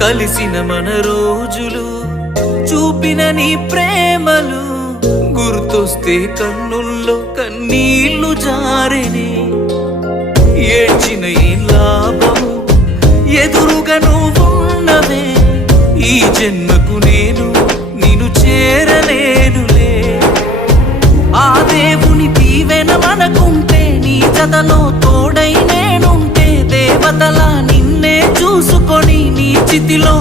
కలిసిన మన రోజులు చూపిన నీ ప్రేమలు గుర్తొస్తే కన్నుల్లో కన్నీళ్లు జారెనే. ఏడ్చిన ఏం లాభము ఎదురుగా నువ్వున్నవే, ఈ జన్మకు నేను నిన్ను చేరలేనులే. ఆ దేవుని దీవెన మనకుంటే, నీ జతలో తోడై నేనుంటే, దేవతలా నిన్నే చూసుకొని నీ చితిలో